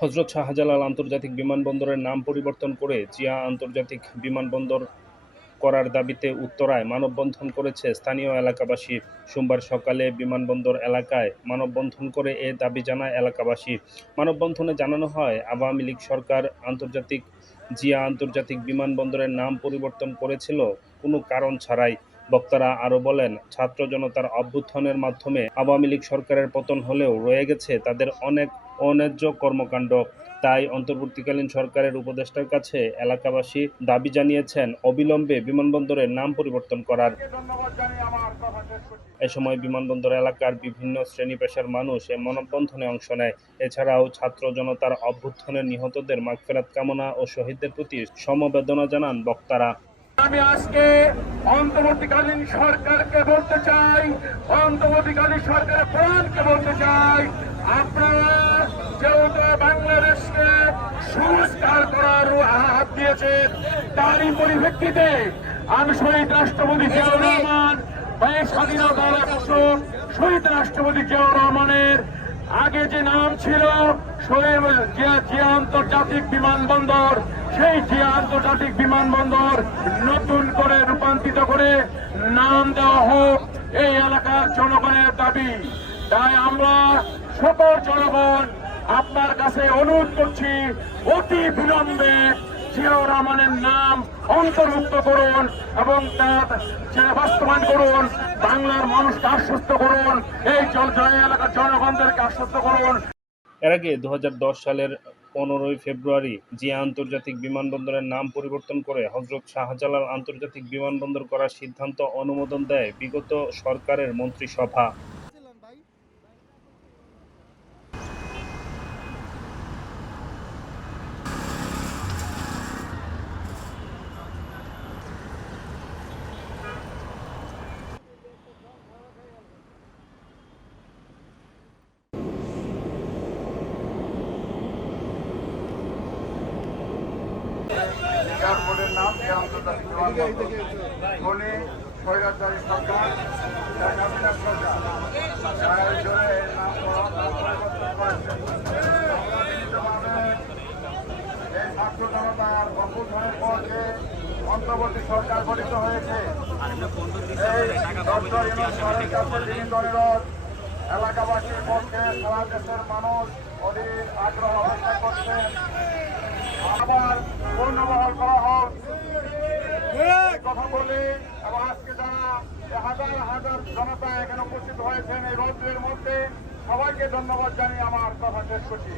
হজরত শাহজালাল আন্তর্জাতিক বিমানবন্দরের নাম পরিবর্তন করে জিয়া আন্তর্জাতিক বিমানবন্দর করার দাবিতে উত্তরায় মানববন্ধন করেছে স্থানীয় এলাকাবাসী। সোমবার সকালে বিমানবন্দর এলাকায় মানববন্ধন করে এ দাবি জানায় এলাকাবাসী। মানববন্ধনে জানানো হয়, আওয়ামী লীগ সরকার আন্তর্জাতিক, জিয়া আন্তর্জাতিক বিমানবন্দরের নাম পরিবর্তন করেছিল, কোনো কারণ ছাড়াই। বক্তারা আরও বলেন ছাত্র জনতার অভ্যুত্থানের মাধ্যমে আওয়ামী লীগ সরকারের পতন হলেও রয়ে গেছে তাদের অনেক অন্যায্য কর্মকাণ্ড। তাই অন্তর্বর্তীকালীন সরকারের উপদেষ্টার কাছে এলাকাবাসী দাবি জানিয়েছেন অবিলম্বে বিমানবন্দরের নাম পরিবর্তন করার। এ সময় বিমানবন্দর এলাকার বিভিন্ন শ্রেণি পেশার মানুষ এ মানববন্ধনে অংশ নেয়। এছাড়াও ছাত্র জনতার অভ্যুত্থানের নিহতদের মাগফেরাত কামনা ও শহীদদের প্রতি সমবেদনা জানান বক্তারা। আমি আজকে অন্তর্বর্তীকালীন সরকারকে বলতে চাই, অন্তর্বর্তীকালীন সরকারের প্রাণকে বলতে চাই, আপনারা যেহেতু বাংলাদেশকে সংস্কার করার হাত দিয়েছেন, তারই পরিপ্রেক্ষিতে আমি শহীদ রাষ্ট্রপতি জিয়াউর রহমান শহীদ রাষ্ট্রপতি জিয়াউর রহমানের আগে যে নাম ছিল, শহীদ জিয়া জিয়া আন্তর্জাতিক বিমানবন্দর সেই জিয়া আন্তর্জাতিক বিমানবন্দর নতুন করে রূপান্তরিত করে নাম দেওয়া হোক, এই এলাকার জনগণের দাবি। তাই আমরা সকল জনগণ আপনার কাছে অনুরোধ করছি, অতি বিলম্বে জিয়াউর রহমানের নাম অন্তর্ভুক্ত করুন এবং তার বাস্তবায়ন করুন, বাংলার মানুষকে আশ্বস্ত করুন, এই এলাকার জনগণদেরকে আশ্বস্ত করুন। এর আগে দু হাজার দশ সালের পনেরোই ফেব্রুয়ারি জিয়া আন্তর্জাতিক বিমানবন্দরের নাম পরিবর্তন করে হজরত শাহজালাল আন্তর্জাতিক বিমানবন্দর করার সিদ্ধান্ত অনুমোদন দেয় বিগত সরকারের মন্ত্রিসভা। এয়ারপোর্টের নাম এই আন্তর্জাতিক বিমানবন্দর। স্বৈরাচারী সরকার সরকার। করেছে। এই ছাত্র জনতার অভ্যুত্থানের পর যে অন্তর্বর্তী সরকার গঠিত হয়েছে। এই ডক্টর ঋণী দলের এলাকাবাসীর পক্ষে সারা দেশের মানুষ অধিক আগ্রহ অপেক্ষা করছেন কথা বলে হাজার হাজার জনতা এখানে উপস্থিত হয়েছেন এই রৌদ্রের মধ্যে, সবাইকে ধন্যবাদ জানিয়ে আমার কথা শেষ করছি।